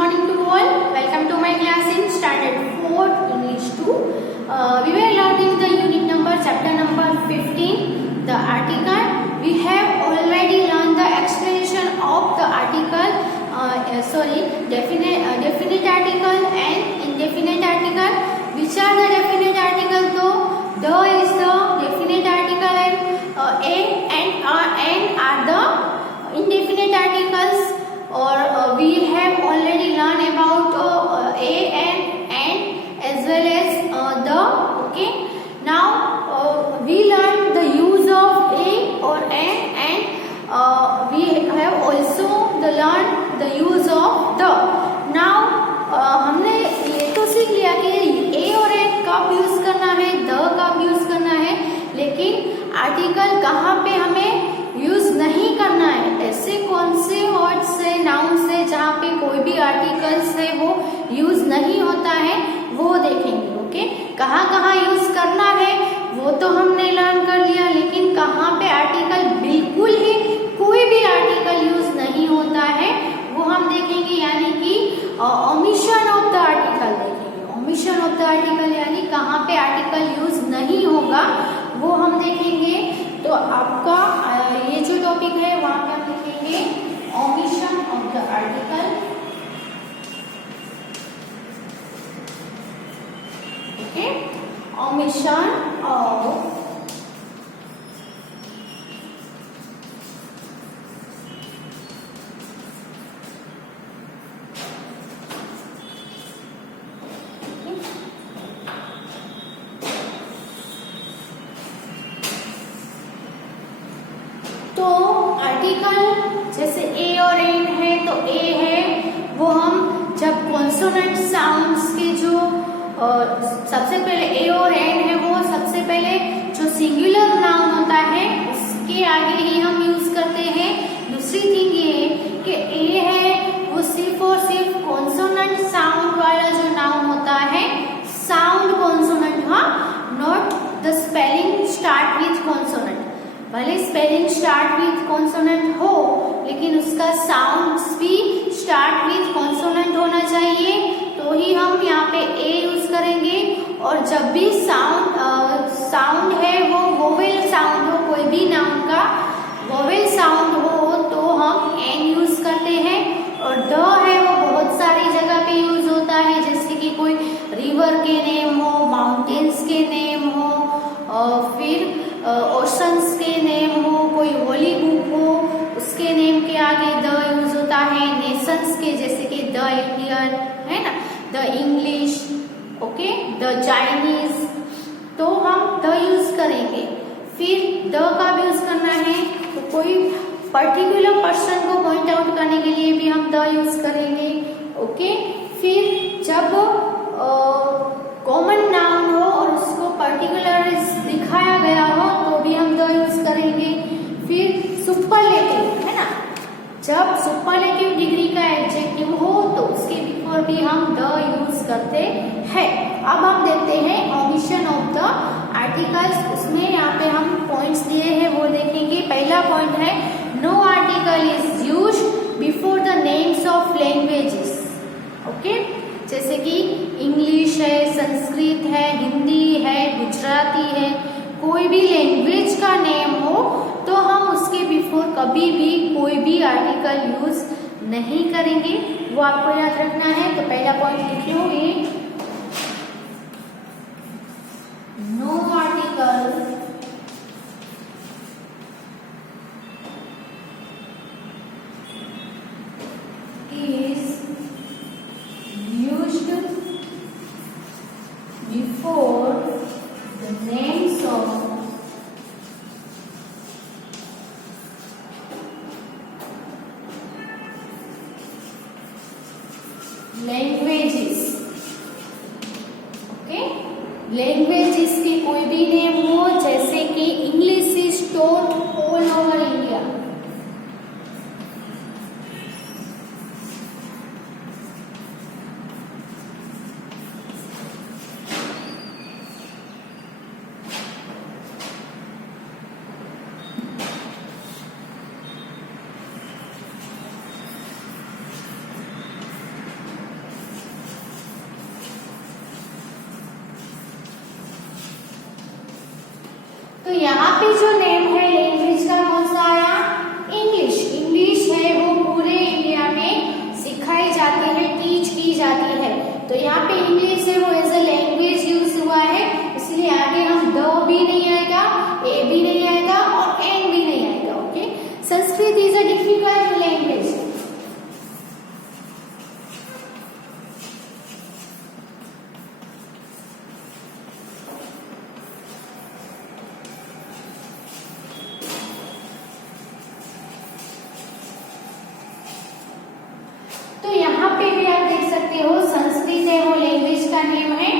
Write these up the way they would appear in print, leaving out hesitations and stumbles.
morning to all. Welcome to my class in Standard 4 English 2. We were learning the unit number, chapter number 15, the article. We have already learned the explanation of the article, definite article and indefinite article. Which are the definite article though? The is the definite article and a and n are the indefinite articles. Or we have already learned about a and n as well as the. Okay, now we learned the use of a or n and we have also learned the use of the. Now हमने ये तो सीख लिया कि a और n कब use करना है, the कब यूज करना है, लेकिन आर्टिकल कहाँ पे हमें यूज नहीं करना है। ऐसे कौन से वर्ड से, नाउन से जहाँ पे कोई भी आर्टिकल से वो यूज नहीं होता है वो देखेंगे। ओके, कहाँ कहाँ यूज करना है वो तो हमने लर्न कर लिया, लेकिन कहाँ पे आर्टिकल बिल्कुल ही कोई भी आर्टिकल यूज नहीं होता है वो हम देखेंगे, यानी कि ओमिशन ऑफ द आर्टिकल देखेंगे। ओमिशन ऑफ द आर्टिकल यानी कहाँ पे आर्टिकल यूज नहीं होगा वो हम देखेंगे। तो आपका ये जो टॉपिक है वहां पे हम लिखेंगे omission of the article. Okay, omission of तो आर्टिकल जैसे ए और एन है, तो ए है वो हम जब कॉन्सोनेंट साउंड्स के जो सबसे पहले ए और एन है वो सबसे पहले जो सिंगुलर नाउन होता है उसके आगे ही हम यूज करते हैं। दूसरी थिंग ये है कि ए है वो सिर्फ और सिर्फ कॉन्सोनेंट साउंड वाला जो नाउन होता है, साउंड कॉन्सोनेंट, हाँ, not the spelling start with consonant. भले स्पेलिंग स्टार्ट विथ कॉन्सोनेंट हो लेकिन उसका साउंड भी स्टार्ट विथ कॉन्सोनेंट होना चाहिए, तो ही हम यहाँ पे ए यूज करेंगे। और जब भी साउंड है वो वोवेल साउंड हो, कोई भी नाउन का वोवेल साउंड हो तो हम एन यूज करते हैं। और द है वो बहुत सारी जगह पे यूज होता है, जैसे कि कोई रिवर के नेम हो, माउंटेन्स के नेम हो, फिर ओशंस के नेम हो, कोई होली बुक हो उसके नेम के आगे द यूज होता है। नेशंस के जैसे कि द इंडियन है ना, the English, okay, the Chinese, तो हम द यूज करेंगे। फिर द का भी यूज करना है तो कोई पर्टिकुलर पर्सन को पॉइंट आउट करने के लिए भी हम द यूज करेंगे। ओके, फिर जब कॉमन नाउन हो और उसको पर्टिकुलर दिखाया गया हो तो भी हम द यूज करेंगे। फिर सुपरलेटिव है ना, जब सुपरलेटिव डिग्री का एडजेक्टिव हो तो उसके बिफोर भी हम द यूज करते हैं। अब हम देखते हैं ओमिशन ऑफ द आर्टिकल्स। उसमें यहाँ पे हम पॉइंट्स दिए हैं वो देखेंगे। पहला पॉइंट है no article is used before the names of languages. Okay, जैसे कि इंग्लिश है, संस्कृत है, हिंदी है, गुजराती है, कोई भी लैंग्वेज का नेम हो तो हम उसके बिफोर कभी भी कोई भी आर्टिकल यूज नहीं करेंगे, वो आपको याद रखना है। तो पहला पॉइंट लिख लो ये, no article is used before the names of languages। Okay, languages के कोई भी नेम हो, जैसे कि English is taught all over India. तो यहाँ पे जो नेम है लैंग्वेज का कौन सा आया? इंग्लिश। इंग्लिश है वो पूरे इंडिया में सिखाई जाती है, टीच की जाती है। तो यहाँ पे इंग्लिश है वो एज ए लैंग्वेज यूज हुआ है, इसलिए आगे हम द भी नहीं आएगा, ए भी नहीं आएगा और एन भी नहीं आएगा। Okay, Sanskrit is a difficult language. तो यहाँ पे भी आप देख सकते हो संस्कृत है वो लैंग्वेज का नेम है।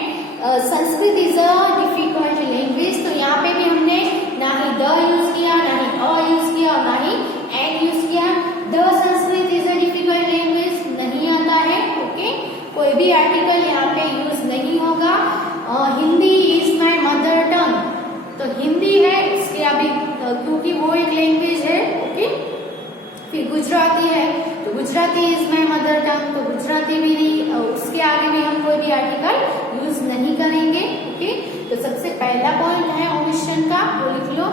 Sanskrit is a difficult language. तो यहाँ पे भी हमने ना ही द यूज किया, ना ही अ यूज किया और ना ही एन यूज किया। The Sanskrit is a difficult language नहीं आता है। ओके, कोई भी आर्टिकल यहाँ पे यूज नहीं होगा। Hindi is my mother tongue, तो हिंदी है इसके अभी क्योंकि वो एक लैंग्वेज है। ओके, फिर गुजराती है तो Gujarati is my mother tongue, तो गुजराती भी नहीं, उसके आगे भी हम कोई भी आर्टिकल यूज नहीं करेंगे। ओके, तो सबसे पहला पॉइंट है ओमिशन का, वो लिख लो।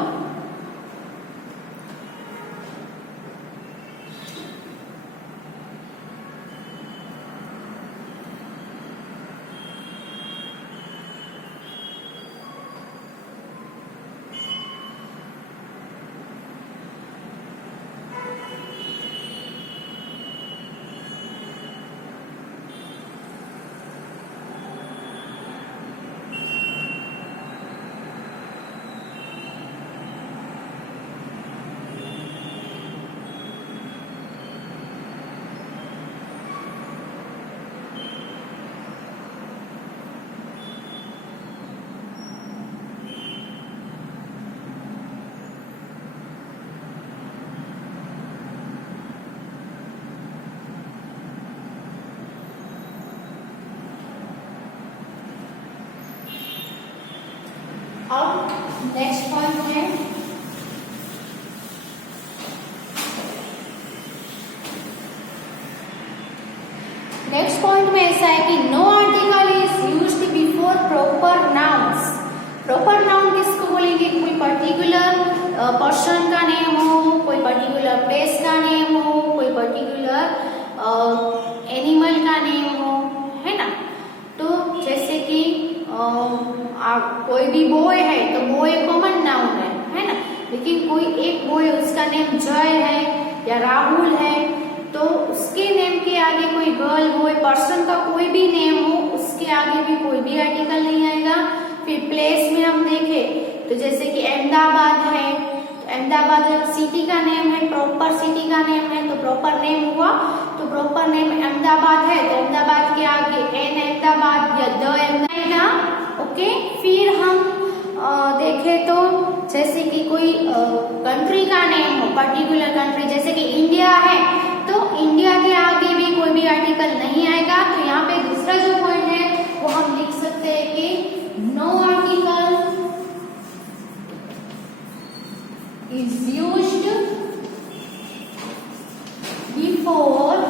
अब नेक्स्ट पॉइंट है नेक्स्ट पॉइंट में ऐसा है कि no article is used before proper nouns. Proper noun किसको बोलेंगे? कोई पर्टिकुलर पर्सन का नेम हो, कोई पर्टिकुलर प्लेस का नेम हो, कोई पर्टिकुलर एनिमल का नेम हो, है ना। तो जैसे कि कोई भी बॉय है तो बॉय कॉमन नाउन है ना। लेकिन कोई एक बॉय उसका नेम जय है या राहुल है तो उसके नेम के आगे कोई गर्ल बॉय पर्सन का कोई भी नेम हो उसके आगे भी कोई भी आर्टिकल नहीं आएगा। फिर प्लेस में हम देखें तो जैसे कि अहमदाबाद है, तो अहमदाबाद सिटी का नेम है, प्रॉपर सिटी का नेम है, तो प्रॉपर नेम हुआ तो प्रॉपर नेम अहमदाबाद है तो अहमदाबाद के आगे एन अहमदाबाद या द अहमदाबाद। ओके, फिर हम देखें तो जैसे कि कोई कंट्री का नेम हो, पर्टिकुलर कंट्री जैसे कि इंडिया है तो इंडिया के आगे भी कोई भी आर्टिकल नहीं आएगा। तो यहाँ पे दूसरा जो पॉइंट है वो हम लिख सकते हैं कि no article is used before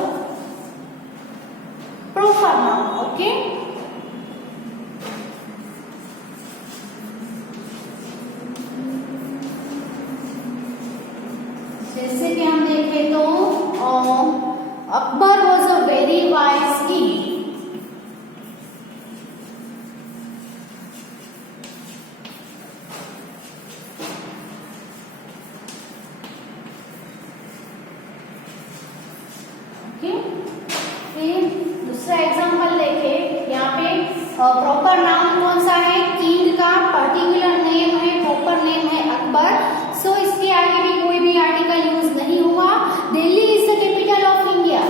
proper noun. Okay, जैसे कि हम देखें तो Akbar was a very wise king. फिर दूसरा एग्जांपल देखें, यहाँ पे प्रॉपर नाउन कौन सा है? किंग का पर्टिकुलर नेम है, प्रॉपर नेम है अकबर। सो इसके आगे भी कोई भी आर्टिकल यूज नहीं हुआ। Delhi is the capital of India.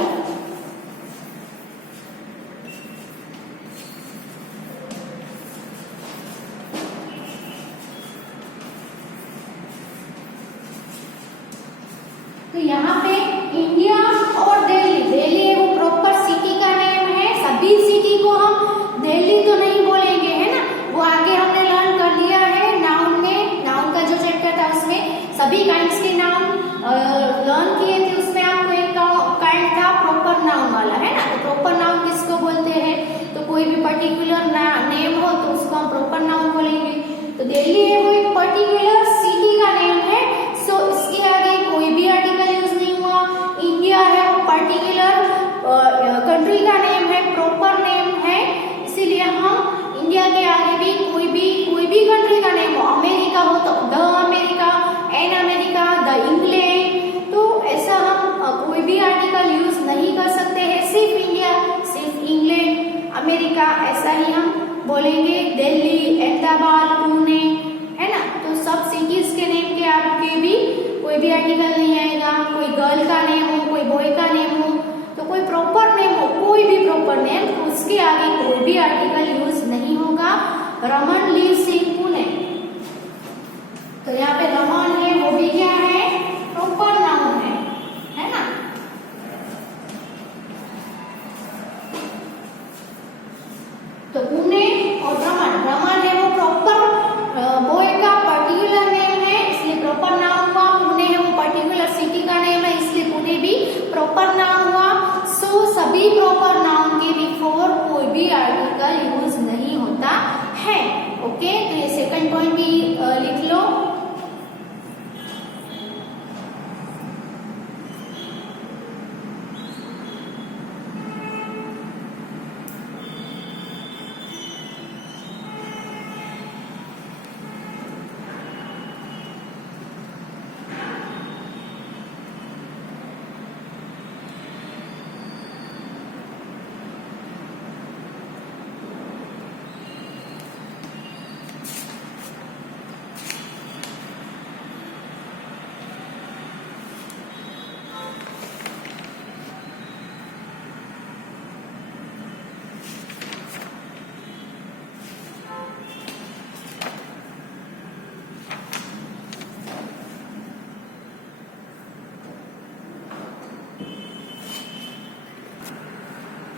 तो यहाँ पे इंडिया और दिल्ली, दिल्ली है वो प्रॉपर सिटी का नेम है। सभी सिटी को हम दिल्ली तो नहीं बोलेंगे, है ना, वो आगे हमने लर्न कर लिया है नाउन में। नाउन का जो चैप्टर था उसमें सभी काइंड्स के नाउन लर्न किए थे। उसमें आपको एक काइंड था प्रॉपर नाउन वाला, है ना। तो प्रॉपर नाउन किसको बोलते हैं? तो कोई भी पर्टिकुलर नेम हो तो उसको हम प्रॉपर नाउन बोलेंगे। तो दिल्ली है वो एक पर्टिकुलर कंट्री का नेम है, प्रॉपर नेम है, इसीलिए हम इंडिया के आगे भी कोई भी कंट्री का नेम हो, अमेरिका हो तो the America, an America, the England, तो ऐसा हम कोई भी आर्टिकल यूज नहीं कर सकते हैं। सिर्फ इंडिया, सिर्फ इंग्लैंड, अमेरिका ऐसा ही हम बोलेंगे। दिल्ली, अहमदाबाद, पुणे, है ना, तो सब सिटीज के नेम के आपके भी कोई भी आर्टिकल नहीं आएगा। कोई गर्ल का नेम हो, कोई बॉय का नेम हो, तो कोई प्रॉपर नेम हो, कोई भी प्रॉपर नेम, तो उसके आगे कोई भी आर्टिकल यूज नहीं होगा। रमन लिव्स इन पुणे, तो यहाँ पे रमन है वो भी क्या है, प्रॉपर नाउन है ना। तो पुणे और रमन है वो प्रॉपर बॉय का पर्टिकुलर नेम है, इसलिए प्रॉपर नाउन हुआ। पुणे है वो पर्टिकुलर सिटी का नेम है, इसलिए पुणे भी प्रॉपर नाउन हुआ। सो सभी प्रॉपर नाउन के बिफोर कोई भी आर्टिकल यूज नहीं होता है। ओके, तो ये सेकंड पॉइंट भी लिख लो।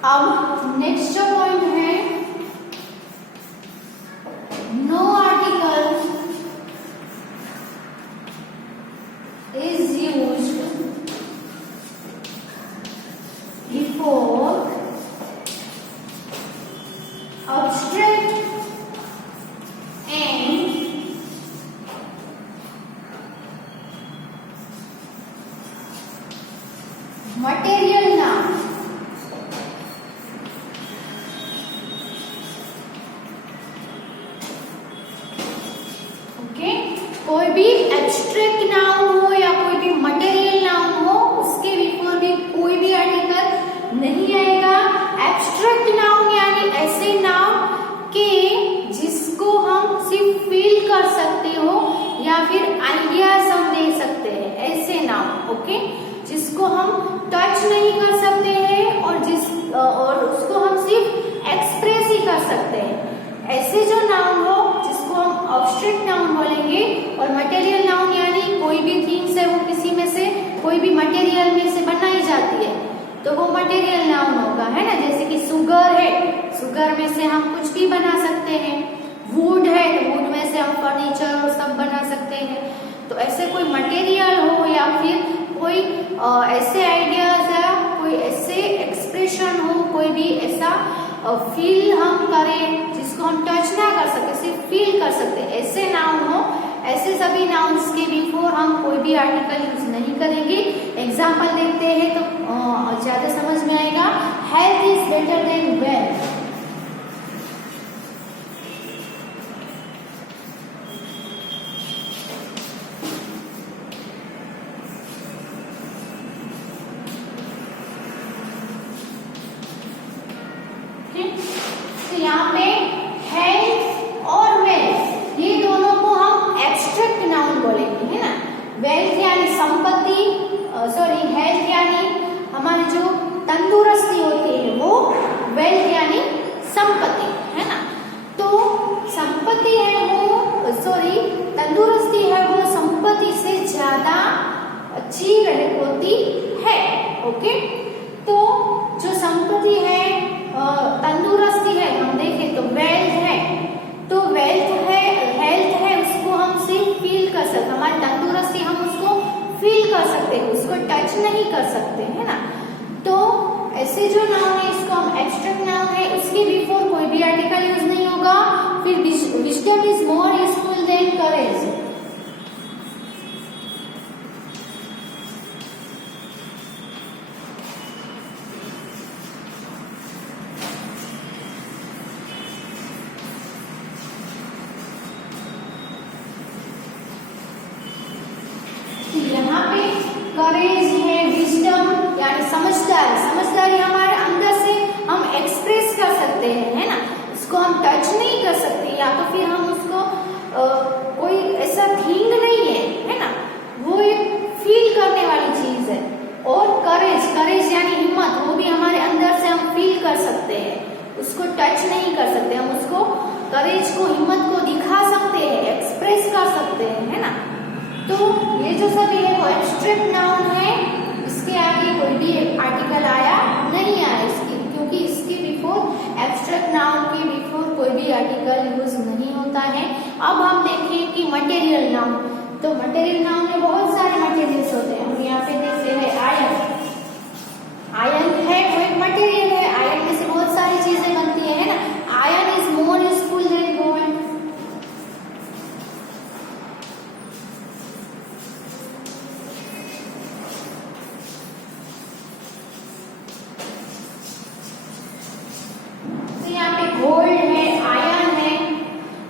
अब नेक्स्ट जो पॉइंट है, no article is used before abstract and material noun। कोई भी एब्स्ट्रैक्ट नाउन हो या कोई भी मटेरियल नाउन हो, उसके बिफोर भी कोई भी आर्टिकल नहीं आएगा। एब्स्ट्रैक्ट नाउन यानी ऐसे नाउन के जिसको हम सिर्फ फील कर सकते हो या फिर आइडियाज हम दे सकते हैं, ऐसे नाउन। ओके, जिसको हम टच नहीं कर सकते हैं और उसको हम सिर्फ एक्सप्रेस ही कर सकते हैं, ऐसे जो नाउन हो जिसको हम एब्स्ट्रैक्ट नाउन बोलेंगे। और मटेरियल नाउन यानी कोई भी थिंग्स है वो किसी में से, कोई भी मटेरियल में से बनाई जाती है, तो वो मटेरियल नाउन होगा, है ना। जैसे कि शुगर है, शुगर में से हम कुछ भी बना सकते हैं। वुड है, तो वुड में से हम फर्नीचर और सब बना सकते हैं। तो ऐसे कोई मटेरियल हो या फिर कोई ऐसे आइडियाज या कोई ऐसे एक्सप्रेशन हो, कोई भी ऐसा फील हम करें जिसको हम टच ना कर सके, सिर्फ फील कर सकते, ऐसे नाउन हो। ऐसे सभी नाउन्स के बिफोर हम कोई भी आर्टिकल यूज नहीं करेंगे। एग्जाम्पल देखते हैं तो ज्यादा समझ में आएगा। Health is better than wealth. तो यहाँ पे हेल्थ और वेल्थ ये दोनों को हम एब्स्ट्रैक्ट नाउन बोलेंगे, है ना। वेल्थ यानी संपत्ति, हेल्थ यानी हमारी जो तंदुरुस्ती होती है वो, वेल्थ यानी संपत्ति, है ना। तो संपत्ति है वो तंदुरुस्ती है वो संपत्ति से ज्यादा अच्छी होती है। ओके, तो जो संपत्ति है, तंदुरुस्ती है, हम देखें तो वेल्थ है, तो वेल्थ है, हेल्थ है, उसको हम सिर्फ फील कर सकते, हमारी तंदुरुस्ती हम उसको फील कर सकते हैं, उसको टच नहीं कर सकते, है ना। तो ऐसे जो नाउन है इसको हम एब्स्ट्रैक्ट नाउन है, उसके बिफोर कोई भी आर्टिकल यूज नहीं होगा। फिर wisdom is more useful than courage. उसको टच नहीं कर सकते, हम उसको करेज को, हिम्मत को दिखा सकते हैं, एक्सप्रेस कर सकते हैं, है ना। तो ये जो सभी है वो एब्स्ट्रैक्ट नाउन है, इसके आगे कोई भी आर्टिकल आया नहीं आया इसकी, क्योंकि इसके बिफोर एब्स्ट्रैक्ट नाउन के बिफोर कोई भी आर्टिकल यूज नहीं होता है। अब हम देखें कि मटेरियल नाउन, तो मटेरियल नाउन में बहुत सारे मटेरियल्स होते हैं। हम यहाँ पे देखते हैं आयरन, आयरन है वो एक मटेरियल है, आयरन में से बहुत सारी चीजें बनती है ना। Iron is more useful than gold. तो यहाँ पे गोल्ड है, आयरन है,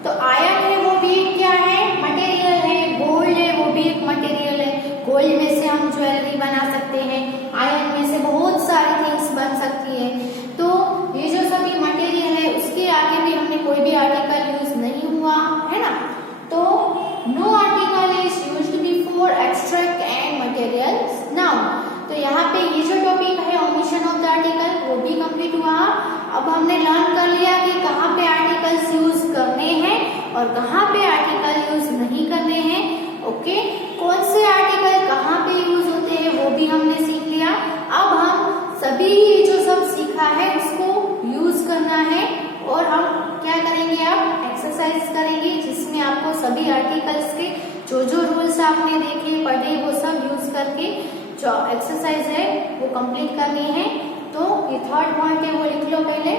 तो आयरन है वो भी क्या है, मटेरियल है। गोल्ड है वो भी एक मटेरियल है। गोल्ड में से हम ज्वेलरी बना सकते हैं, आयरन में से बहुत सारी थिंग्स बन सकती है। तो ये जो सभी मटेरियल है उसके आगे भी हमने कोई भी आर्टिकल यूज नहीं हुआ है ना। तो no article is used before abstract and material noun. तो यहाँ पे ये जो टॉपिक है ओमिशन ऑफ द आर्टिकल वो भी कंप्लीट हुआ। अब हमने लर्न कर लिया कि कहाँ पे आर्टिकल्स यूज करने हैं और कहाँ पे आर्टिकल यूज नहीं करने हैं। ओके, कौन से आर्टिकल कहाँ पे यूज होते हैं वो भी हमने सीख लिया। अब हम सभी जो सब सीखा है उसको यूज करना है और हम क्या करेंगे, आप एक्सरसाइज करेंगे जिसमें आपको सभी आर्टिकल्स के जो जो रूल्स आपने देखे पढ़े वो सब यूज करके जो एक्सरसाइज है वो कंप्लीट करनी है। तो ये थर्ड पॉइंट है वो लिख लो पहले।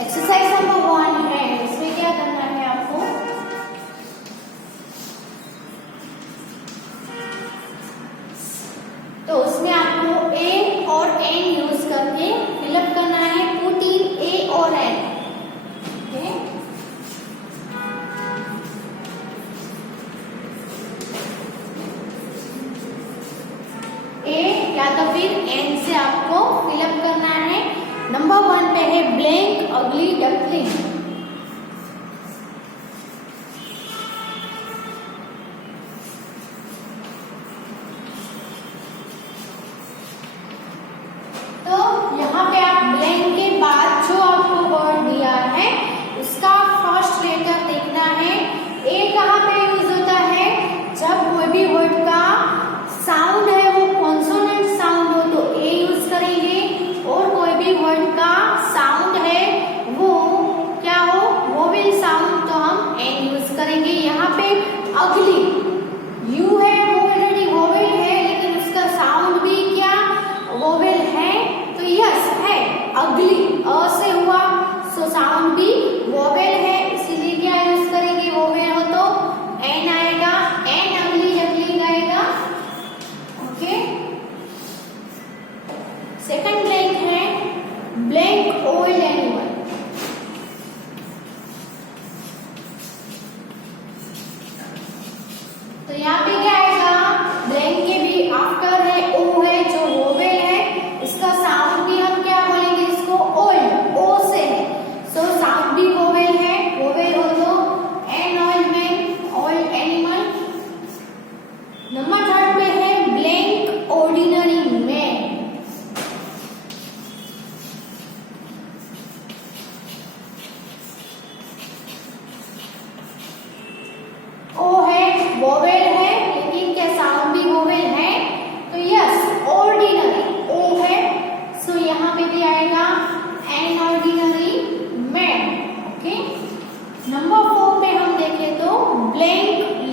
एक्सरसाइज नंबर 1 है, इसमें क्या करना है आपको, तो उसमें आपको ए और एन यूज करके फिलअप करना है। पुट इन ए और एन। ए या तो फिर एन से आपको फिलअप करना है। नंबर 1 पे है ब्लैंक अगली डकलिंग। तो यहाँ पे आप ब्लैंक के बाद जो आपको वर्ड दिया है उसका फर्स्ट लेटर देखना है। ए कहाँ पे यूज होता है, जब कोई भी वर्ड का साउंड है वो कॉन्सोनेंट साउंड हो तो ए यूज करेंगे, और कोई भी वर्ड का साउंड है वो क्या हो, वोवेल साउंड, तो हम एन यूज करेंगे। यहाँ पे अगली यू है वो ऑलरेडी वोवेल है लेकिन उसका साउंड भी क्या वोवेल है, तो यस है अगली अ से हुआ, सो साउंड भी वोवेल है, इसीलिए क्या यूज करेंगे, वोवेल हो तो एन आएगा, एन अगली डकलिंग आएगा। ओके, सेकंड ब्लैंक है ब्लैंक ओल्ड एनिमल। तो यहाँ पे क्या आएगा, ब्लैंक के भी आफ्टर है ओ है जो वोवेल है, इसका साउंड भी हम क्या बोलेंगे, इसको ओल्ड, ओ से है, सो साउंड भी वोवेल है, वोवेल हो तो an old man, old animal. Number 3 पे है ब्लैंक ऑर्डिनरी मैन। ओ है वोवेल है लेकिन क्या साउंड भी वोवेल है, तो यस ऑर्डिनरी ओ है, सो यहाँ पे भी आएगा an ordinary man. Okay, number 4 पे हम देखें तो ब्लैंक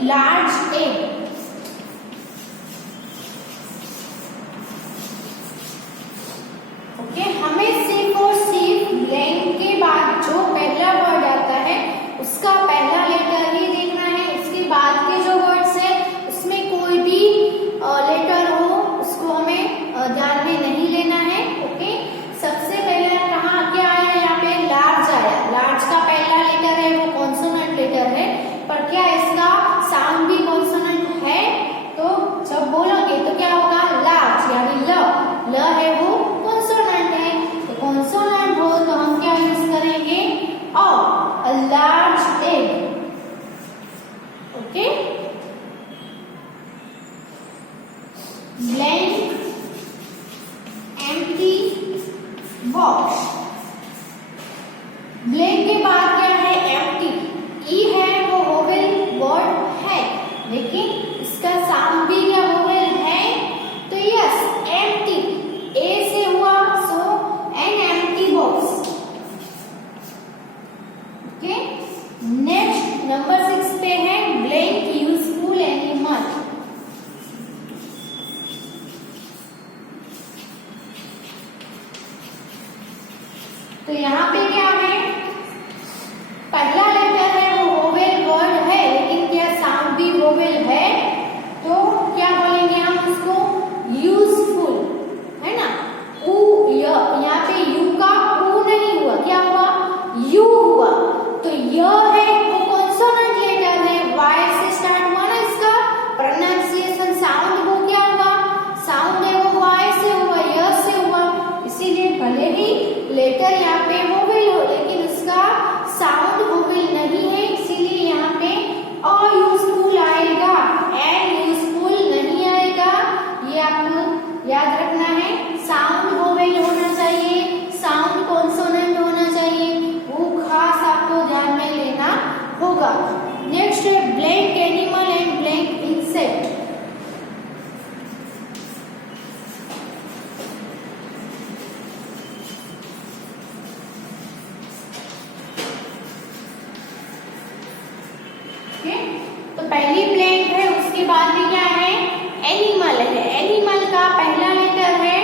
लेकिन इसका साउंड भी क्या वोवेल है, तो यस एम्प्टी, ए से हुआ, so an empty box. Okay, next number 6 पे है ब्लैंक यूजफुल एनिमल। तो यहाँ पे क्या है, पहला लेटर है वो वोवेल वर्ड है, लेकिन क्या साउंड भी वोवेल है, तो क्या बोलेंगे हम उसको, यूजफुल, है ना। ऊ, यहाँ पे यू का ऊ नहीं हुआ, क्या हुआ, यू हुआ। तो य है वो कॉन्सोनेंट लेटर है, वाई से स्टार्ट हुआ ना, इसका प्रोनाउंसिएशन साउंड वो क्या हुआ, साउंड है वो वाई से हुआ, य से हुआ। इसीलिए भले ही लेटर यहाँ पे वोवेल हो, लेकिन उसका साउंड वोवेल नहीं है, इसीलिए यहाँ पे अयूजफुल आएगा, एंड यूजफुल नहीं आएगा। ये आपको याद रखना है, साउंड वोवेल होना चाहिए, साउंड कॉन्सोनेंट होना चाहिए, वो खास आपको ध्यान में लेना होगा। नेक्स्ट है blank animal and blank insect. तो पहली ब्लैंक है, उसके बाद भी क्या है, एनिमल है। एनिमल का पहला लेटर है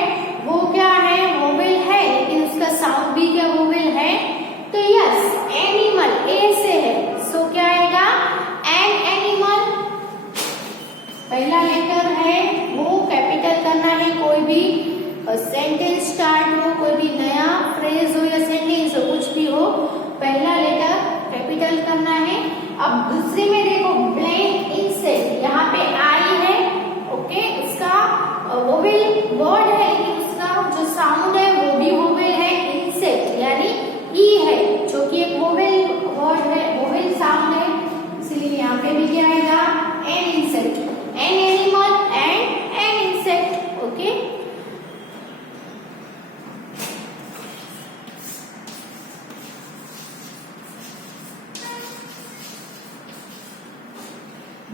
वो क्या है, वोवेल है, लेकिन उसका साउंड भी क्या वोवेल है, तो यस एनिमल ए से है, सो क्या आएगा, एन एनिमल। पहला लेटर है वो कैपिटल करना है, कोई भी सेंटेंस स्टार्ट हो, कोई भी नया फ्रेज हो या सेंटेंस हो, कुछ भी हो, पहला लेटर कैपिटल करना है। अब दूसरे में देखो ब्लैंक इंसेक्ट, यहाँ पे आई है, ओके, उसका वोवेल वर्ड है, लेकिन उसका जो साउंड है वो भी वोवेल है, इंसेक्ट यानी ई है, जो कि एक वोवेल वर्ड है, वोवेल साउंड है, इसलिए यहाँ पे भी क्या आएगा, an insect, an animal and an insect. Okay,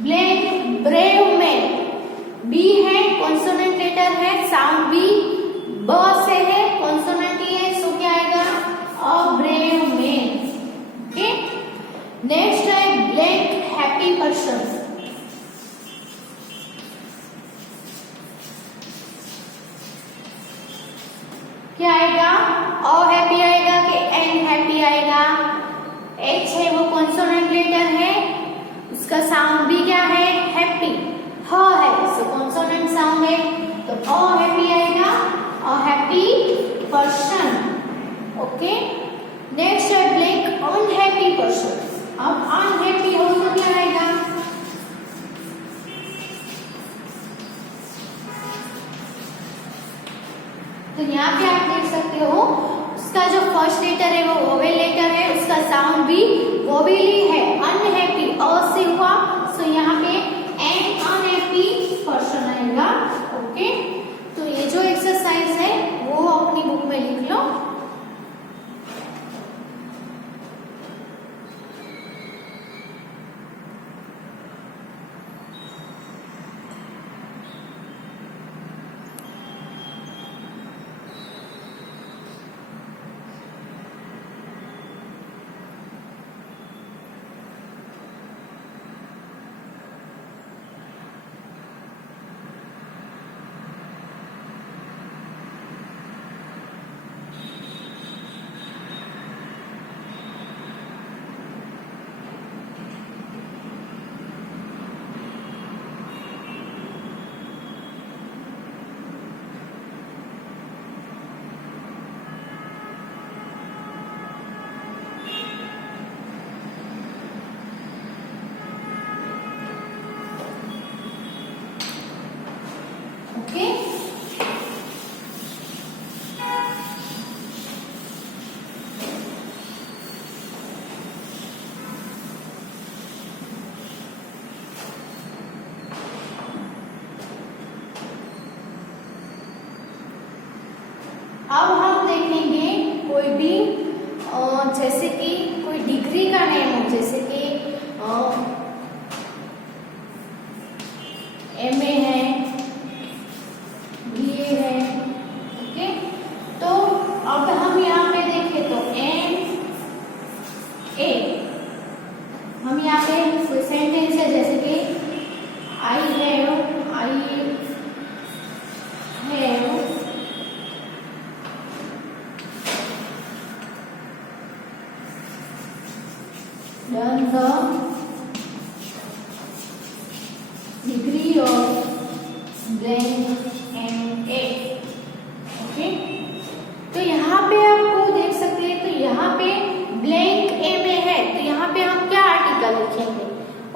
blank brave man, B है, कॉन्सोनेंट लेटर है, साउंड भी ब से है, कॉन्सोनेंट ही है, सो क्या आएगा, a brave man. Okay, next है ब्लैंक हैप्पी पर्सन। क्या आएगा, अ हैप्पी आएगा कि एन हैप्पी आएगा, एच है वो कॉन्सोनेंट लेटर है, उसका साउंड भी क्या है, हैप्पी, ह है, सो कॉन्सोनेंट साउंड है, तो अ हैप्पी आएगा, a happy person. Okay, next है ब्लैंक अनहैप्पी पर्सन। अब अनहैप्पी हो तो क्या आएगा, तो यहाँ पे आप देख सकते हो उसका जो फर्स्ट लेटर है वो वोवेल लेटर है, उसका साउंड भी वोवेल ही है, अनहैप्पी अ से हुआ, सो यहाँ पे एन अनहैप्पी पर्सन आएगा। ओके, तो ये जो एक्सरसाइज है वो अपनी बुक में लिख लो। ओके, अब हम देखेंगे कोई भी जैसे कि कोई डिग्री का नेम हो, जैसे कि कोई सेंटेंस है, जैसे कि I have done the degree of blank MA। Okay, तो यहाँ पे आपको देख सकते हैं, तो यहाँ पे ब्लैंक MA है, तो यहाँ पे हम क्या आर्टिकल लिखेंगे।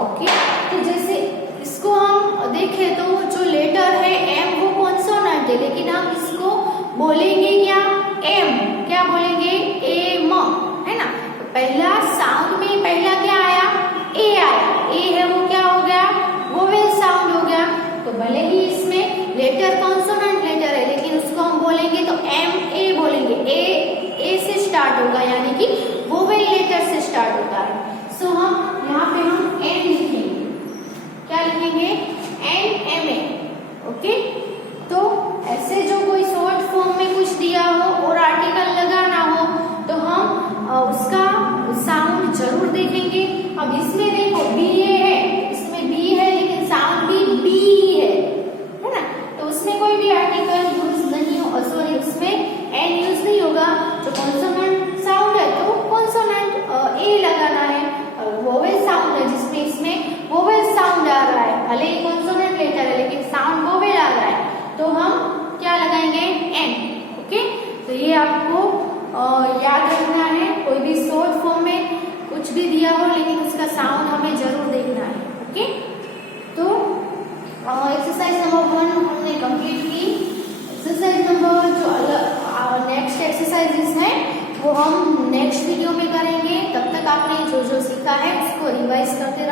ओके, तो जैसे इसको हम देखें तो जो लेटर है M वो कॉन्सोनेंट है, लेकिन हम इसको बोलेंगे क्या, M, क्या बोलेंगे, एम, है ना। तो पहला साउंड में पहला क्या आया, ए आया, ए है वो क्या हो गया, वोवेल साउंड हो गया। तो भले ही इसमें लेटर कॉन्सोनेंट लेटर है, लेकिन उसको हम बोलेंगे तो MA बोलेंगे, ए से स्टार्ट होगा, यानी कि वोवेल लेटर से स्टार्ट होता है। सो हम यहाँ पे हम N लिखेंगे, क्या लिखेंगे, NMA। ओके, तो ऐसे जो कोई शॉर्ट फॉर्म में कुछ दिया हो और आर्टिकल लगाना हो तो हम उसका साउंड जरूर देखेंगे। अब इसमें देखो BA है, इसमें B है, लेकिन साउंड भी B है ना, तो उसमें कोई भी आर्टिकल यूज नहीं हो, सॉरी उसमें N यूज नहीं होगा। जो कॉन्सोनेंट साउंड है तो कॉन्सोनेंट A लगाना है, और वोवेल साउंड है जिसमें इसमें वोवेल साउंड आ रहा है, भले ही कॉन्सोनेंट लेटर है लेकिन साउंड वोवेल आ रहा है, तो हम क्या लगाएंगे, N। ओके, तो ये आपको याद रखना है, कोई भी शॉर्ट फॉर्म में कुछ भी दिया हो लेकिन उसका साउंड हमें जरूर देखना है। ओके, तो एक्सरसाइज नंबर 1 हमने कंप्लीट की। एक्सरसाइज नंबर जो नेक्स्ट एक्सरसाइजेस हैं वो हम नेक्स्ट वीडियो में करेंगे। तब तक आपने जो जो सीखा है उसको रिवाइज करते